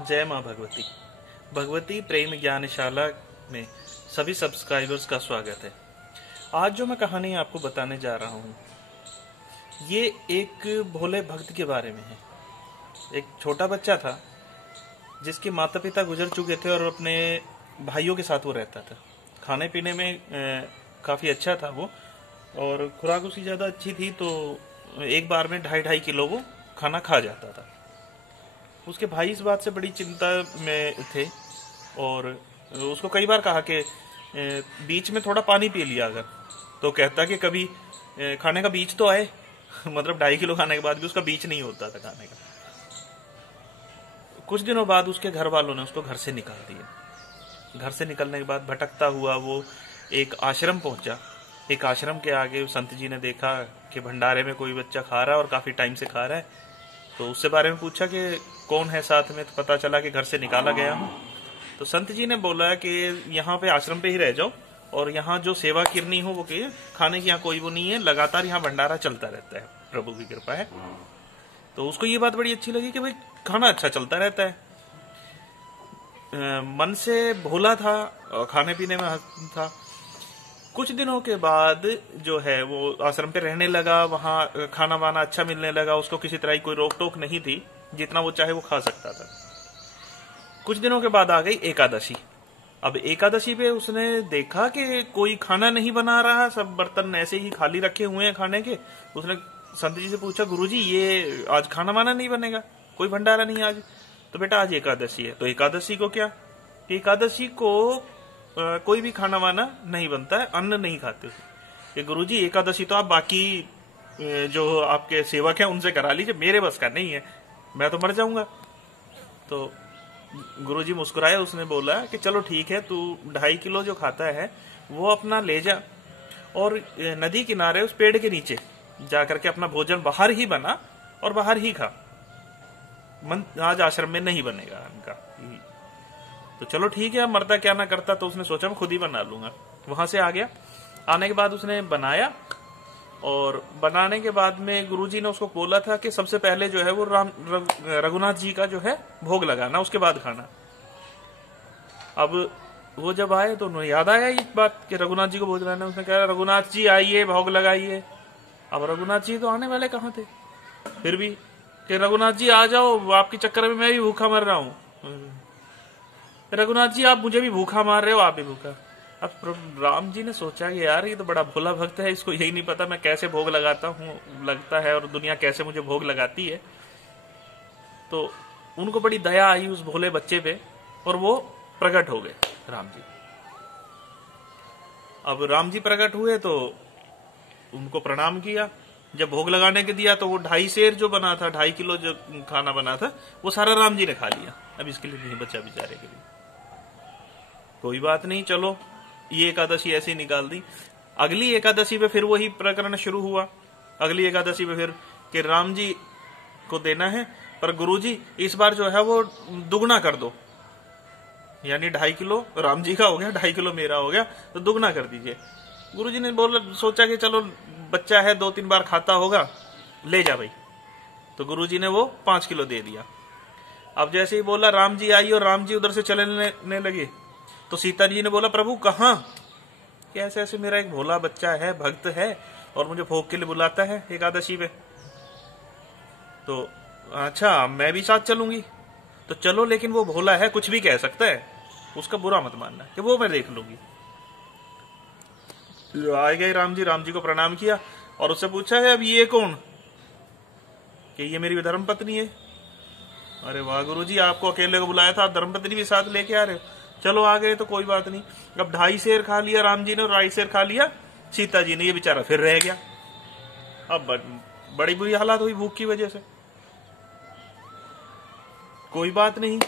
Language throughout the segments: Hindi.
जय माँ भगवती। भगवती प्रेम ज्ञानशाला में सभी सब्सक्राइबर्स का स्वागत है। आज जो मैं कहानी आपको बताने जा रहा हूँ ये एक भोले भक्त के बारे में है। एक छोटा बच्चा था जिसके माता पिता गुजर चुके थे और अपने भाइयों के साथ वो रहता था। खाने पीने में काफ़ी अच्छा था वो, और खुराक उसकी ज़्यादा अच्छी थी, तो एक बार में 2.5 किलो वो खाना खा जाता था। उसके भाई इस बात से बड़ी चिंता में थे और उसको कई बार कहा कि बीच में थोड़ा पानी पी लिया अगर, तो कहता कि कभी खाने का बीच तो आए मतलब 2.5 किलो खाने के बाद भी उसका बीच नहीं होता था खाने का। कुछ दिनों बाद उसके घर वालों ने उसको घर से निकाल दिया। घर से निकलने के बाद भटकता हुआ वो एक आश्रम पहुंचा। एक आश्रम के आगे संत जी ने देखा कि भंडारे में कोई बच्चा खा रहा है और काफी टाइम से खा रहा है, तो उससे बारे में पूछा कि कौन है साथ में, तो पता चला कि घर से निकाला गया हूँ। तो संत जी ने बोला कि यहाँ पे आश्रम पे ही रह जाओ और यहाँ जो सेवा करनी हो वो कि खाने की यहाँ कोई वो नहीं है, लगातार यहाँ भंडारा चलता रहता है, प्रभु की कृपा है। तो उसको ये बात बड़ी अच्छी लगी कि भाई खाना अच्छा चलता रहता है। मन से भोला था और खाने पीने में था। कुछ दिनों के बाद जो है वो आश्रम पे रहने लगा, वहां खाना वाना अच्छा मिलने लगा, उसको किसी तरह की कोई रोक टोक नहीं थी, जितना वो चाहे वो खा सकता था। कुछ दिनों के बाद आ गई एकादशी। अब एकादशी पे उसने देखा कि कोई खाना नहीं बना रहा, सब बर्तन ऐसे ही खाली रखे हुए हैं खाने के। उसने संत जी से पूछा, गुरुजी ये आज खाना वाना नहीं बनेगा, कोई भंडारा नहीं आज? तो बेटा आज एकादशी है। तो एकादशी को क्या? एकादशी को कोई भी खाना वाना नहीं बनता है, अन्न नहीं खाते कि गुरुजी एकादशी तो आप बाकी जो आपके सेवक हैं उनसे करा लीजिए, मेरे बस का नहीं है, मैं तो मर जाऊंगा। तो गुरुजी मुस्कुराए, उसने बोला कि चलो ठीक है, तू 2.5 किलो जो खाता है वो अपना ले जा और नदी किनारे उस पेड़ के नीचे जाकर के अपना भोजन बाहर ही बना और बाहर ही खा, आज आश्रम में नहीं बनेगा इनका। तो चलो ठीक है, अब मरता क्या ना करता, तो उसने सोचा मैं खुद ही बना लूंगा। वहां से आ गया। आने के बाद उसने बनाया और बनाने के बाद में गुरुजी ने उसको बोला था कि सबसे पहले जो है वो रघुनाथ जी का जो है भोग लगाना, उसके बाद खाना। अब वो जब आए तो उन्हें याद आया ये बात कि रघुनाथ जी को भोग लगाना। उसने कहा रघुनाथ जी आइए भोग लगाइए। अब रघुनाथ जी तो आने वाले कहाँ थे, फिर भी कि रघुनाथ जी आ जाओ, आपके चक्कर में मैं भी भूखा मर रहा हूं। रघुनाथ जी आप मुझे भी भूखा मार रहे हो, आप भी भूखा। अब राम जी ने सोचा कि यार ये तो बड़ा भोला भक्त है, इसको यही नहीं पता मैं कैसे भोग लगाता हूँ लगता है और दुनिया कैसे मुझे भोग लगाती है। तो उनको बड़ी दया आई उस भोले बच्चे पे और वो प्रकट हो गए राम जी। अब राम जी प्रकट हुए तो उनको प्रणाम किया। जब भोग लगाने के दिया तो वो 2.5 सेर जो बना था, 2.5 किलो जो खाना बना था, वो सारा राम जी ने खा लिया। अब इसके लिए नहीं बचा बेचारे के लिए। कोई बात नहीं, चलो ये एकादशी ऐसी निकाल दी। अगली एकादशी पे फिर वही प्रकरण शुरू हुआ। अगली एकादशी पे फिर कि राम जी को देना है, पर गुरुजी इस बार जो है वो दुगना कर दो, यानी 2.5 किलो राम जी का हो गया, 2.5 किलो मेरा हो गया, तो दुगना कर दीजिए। गुरुजी ने सोचा कि चलो बच्चा है, 2-3 बार खाता होगा, ले जा भाई। तो गुरुजी ने वो 5 किलो दे दिया। अब जैसे ही बोला राम जी आई और राम जी उधर से चलने लगे, तो सीता जी ने बोला प्रभु कहाँ? कि ऐसे ऐसे मेरा एक भोला बच्चा है, भक्त है और मुझे भोग के लिए बुलाता है एकादशी पे। तो अच्छा मैं भी साथ चलूंगी। तो चलो, लेकिन वो भोला है, कुछ भी कह सकता है, उसका बुरा मत मानना कि वो मैं देख लूंगी। आए गए राम जी को प्रणाम किया और उससे पूछा है अब ये कौन? कि ये मेरी धर्म पत्नी है। अरे वाह गुरुजी, आपको अकेले को बुलाया था, आप धर्मपत्नी भी साथ लेके आ रहे हो। चलो आ गए तो कोई बात नहीं। अब 2.5 सेर खा लिया राम जी ने और 2.5 सेर खा लिया सीता जी ने, ये बेचारा फिर रह गया। अब बड़ी बुरी हालत हुई भूख की वजह से। कोई बात नहीं,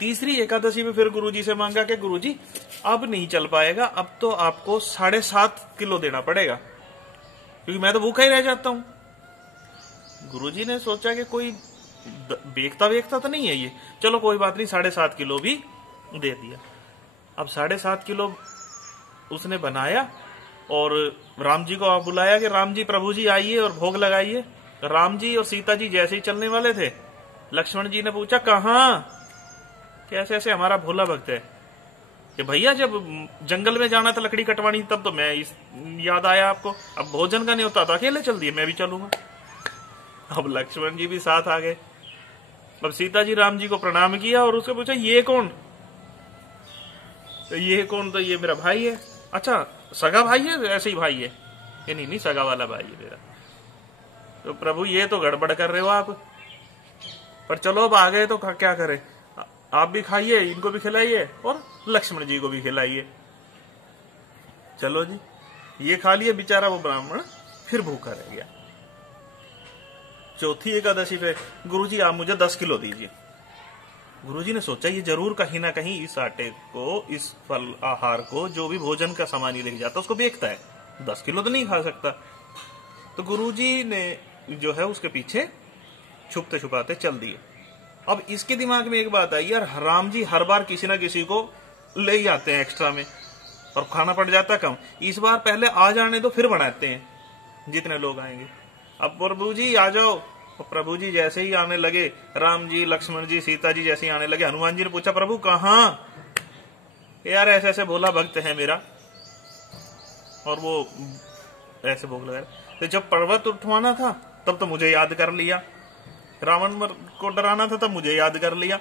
तीसरी एकादशी में फिर गुरुजी से मांगा कि गुरुजी अब नहीं चल पाएगा, अब तो आपको 7.5 किलो देना पड़ेगा, क्योंकि मैं तो भूखा ही रह जाता हूं। गुरुजी ने सोचा कि कोई बेचता तो नहीं है ये, चलो कोई बात नहीं, 7.5 किलो भी दे दिया। अब 7.5 किलो उसने बनाया और राम जी को बुलाया कि राम जी प्रभु जी आइए और भोग लगाइए। राम जी और सीता जी जैसे ही चलने वाले थे, लक्ष्मण जी ने पूछा कहाँ? कि ऐसे ऐसे हमारा भोला भक्त है कि भैया जब जंगल में जाना था लकड़ी कटवानी तब तो मैं याद आया आपको, अब भोजन का नहीं होता तो अकेले चल दिए, मैं भी चलूंगा। अब लक्ष्मण जी भी साथ आ गए। अब सीता जी राम जी को प्रणाम किया और उससे पूछा ये कौन? तो ये कौन? तो ये मेरा भाई है। अच्छा सगा भाई है? ऐसे ही भाई है? ये नहीं सगा वाला भाई है मेरा। तो प्रभु ये तो गड़बड़ कर रहे हो आप, पर चलो अब आ गए तो क्या करें, आप भी खाइए, इनको भी खिलाइए और लक्ष्मण जी को भी खिलाइए। चलो जी, ये खा लिए बेचारा वो ब्राह्मण, फिर भूखा रह गया। चौथी एकादशी पे गुरुजी आप मुझे 10 किलो दीजिए। गुरुजी ने सोचा ये जरूर कहीं ना कहीं इस आटे को, इस फल आहार को, जो भी भोजन का सामान लेके जाता उसको बेचता है, 10 किलो तो नहीं खा सकता। तो गुरुजी ने जो है उसके पीछे छुपते छुपाते चल दिए। अब इसके दिमाग में एक बात आई, यार राम जी हर बार किसी ना किसी को ले ही आते हैं एक्स्ट्रा में और खाना पड़ जाता कम, इस बार पहले आ जाने दो फिर बनाते हैं जितने लोग आएंगे। अब प्रभु जी आ जाओ। तो प्रभु जी जैसे ही आने लगे, राम जी लक्ष्मण जी सीता जी जैसे ही आने लगे, हनुमान जी ने पूछा प्रभु कहाँ? यार ऐसे ऐसे भोला भक्त है मेरा, और वो ऐसे भोग लगा। तो जब पर्वत उठवाना था तब तो मुझे याद कर लिया, रावण को डराना था तब मुझे याद कर लिया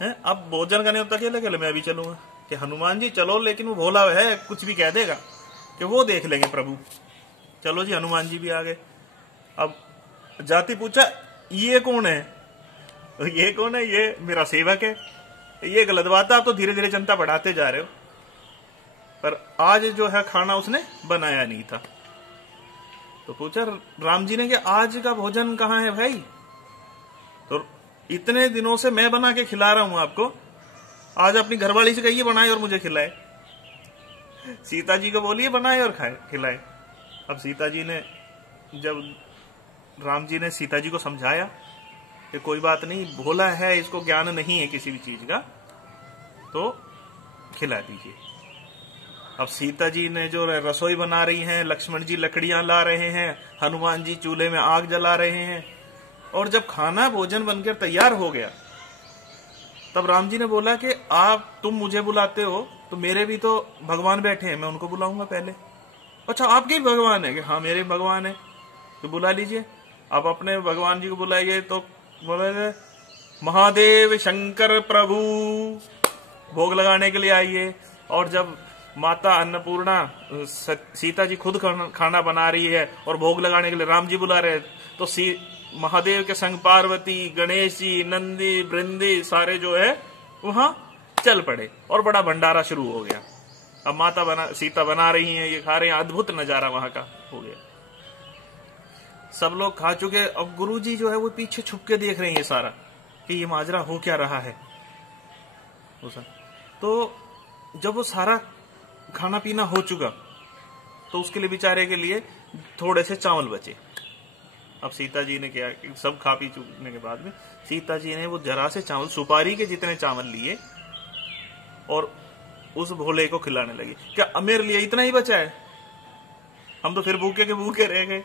है, अब भोजन का नहीं होता अकेले अकेले मैं भी चलूंगा। कि हनुमान जी चलो, लेकिन वो भोला है कुछ भी कह देगा, कि वो देख लेंगे प्रभु। चलो जी हनुमान जी भी आ गए। अब जाति पूछा ये कौन है? ये कौन है? ये मेरा सेवक है। ये गलत बात है, आप तो धीरे धीरे जनता बढ़ाते जा रहे हो। पर आज जो है खाना उसने बनाया नहीं था। तो पूछा राम जी ने कि आज का भोजन कहाँ है भाई? तो इतने दिनों से मैं बना के खिला रहा हूं आपको, आज अपनी घरवाली से कहिए बनाए और मुझे खिलाए। सीता जी को बोलिए बनाए और खाए खिलाए। अब सीता जी ने, जब राम जी ने सीता जी को समझाया कि कोई बात नहीं, भोला है, इसको ज्ञान नहीं है किसी भी चीज का, तो खिला दीजिए। अब सीता जी ने जो रसोई बना रही हैं, लक्ष्मण जी लकड़ियां ला रहे हैं, हनुमान जी चूल्हे में आग जला रहे हैं, और जब खाना भोजन बनकर तैयार हो गया तब राम जी ने बोला कि तुम मुझे बुलाते हो तो मेरे भी तो भगवान बैठे हैं, मैं उनको बुलाऊंगा पहले। अच्छा आपके भी भगवान है? कि हाँ मेरे भगवान है, तो बुला लीजिए। आप अपने भगवान जी को बुलाइए। तो बोले महादेव शंकर प्रभु भोग लगाने के लिए आइए। और जब माता अन्नपूर्णा सीता जी खुद खाना बना रही है और भोग लगाने के लिए राम जी बुला रहे हैं, तो महादेव के संग पार्वती, गणेश जी, नंदी, बृंदी सारे जो है वहां चल पड़े और बड़ा भंडारा शुरू हो गया। अब सीता बना रही हैं, ये खा रहे हैं, अद्भुत नजारा वहां का हो गया। सब लोग खा चुके। अब गुरुजी जो है वो पीछे छुप के देख रहे हैं ये सारा, कि ये माजरा हो क्या रहा है। तो जब वो सारा खाना पीना हो चुका तो उसके लिए बेचारे के लिए थोड़े से चावल बचे। अब सीता जी ने क्या, सब खा पी चुकने के बाद में सीता जी ने वो जरा से चावल, सुपारी के जितने चावल लिए और उस भोले को खिलाने लगी। क्या मेरे लिए इतना ही बचा है? हम तो फिर भूखे के भूखे रह गए।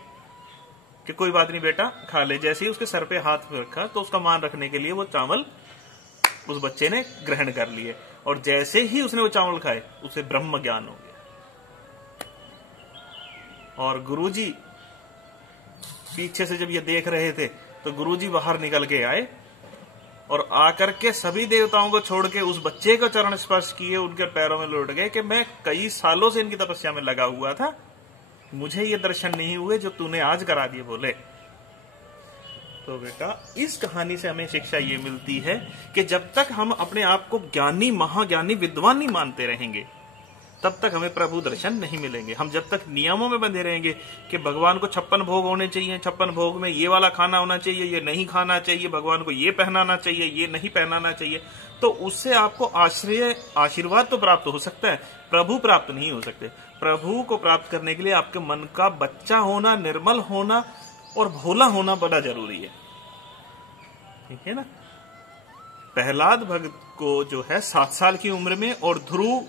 कि कोई बात नहीं बेटा खा ले। जैसे ही उसके सर पे हाथ रखा तो उसका मान रखने के लिए वो चावल उस बच्चे ने ग्रहण कर लिए, और जैसे ही उसने वो चावल खाए उसे ब्रह्म ज्ञान हो गया। और गुरुजी पीछे से जब ये देख रहे थे तो गुरुजी बाहर निकल के आए और आकर के सभी देवताओं को छोड़ के उस बच्चे को चरण स्पर्श किए, उनके पैरों में लौट गए कि मैं कई सालों से इनकी तपस्या में लगा हुआ था, मुझे ये दर्शन नहीं हुए जो तूने आज करा दिए बोले। तो बेटा इस कहानी से हमें शिक्षा ये मिलती है कि जब तक हम अपने आप को ज्ञानी, महाज्ञानी, विद्वान नहीं मानते रहेंगे तब तक हमें प्रभु दर्शन नहीं मिलेंगे। हम जब तक नियमों में बंधे रहेंगे कि भगवान को 56 भोग होने चाहिए, 56 भोग में ये वाला खाना होना चाहिए, ये नहीं खाना चाहिए, भगवान को ये पहनाना चाहिए, ये नहीं पहनाना चाहिए, तो उससे आपको आशीर्वाद तो प्राप्त हो सकता है, प्रभु प्राप्त नहीं हो सकते। प्रभु को प्राप्त करने के लिए आपके मन का बच्चा होना, निर्मल होना और भोला होना बड़ा जरूरी है। ठीक है ना। प्रहलाद भक्त को जो है 7 साल की उम्र में और ध्रुव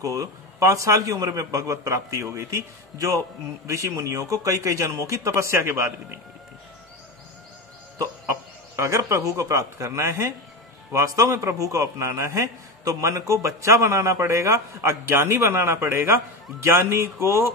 को 5 साल की उम्र में भगवत प्राप्ति हो गई थी, जो ऋषि मुनियों को कई कई जन्मों की तपस्या के बाद भी नहीं हुई थी। तो अब अगर प्रभु को प्राप्त करना है वास्तव में प्रभु को अपनाना है तो मन को बच्चा बनाना पड़ेगा, अज्ञानी बनाना पड़ेगा। ज्ञानी को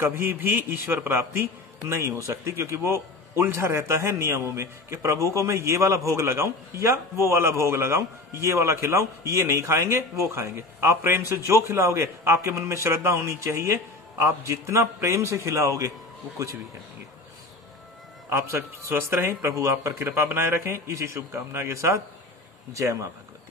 कभी भी ईश्वर प्राप्ति नहीं हो सकती, क्योंकि वो उलझा रहता है नियमों में कि प्रभु को मैं ये वाला भोग लगाऊं या वो वाला भोग लगाऊं, ये वाला खिलाऊं, ये नहीं खाएंगे वो खाएंगे। आप प्रेम से जो खिलाओगे, आपके मन में श्रद्धा होनी चाहिए, आप जितना प्रेम से खिलाओगे वो कुछ भी खाएंगे। आप सब स्वस्थ रहें, प्रभु आप पर कृपा बनाए रखें। इसी शुभकामना के साथ जय मां भगवती।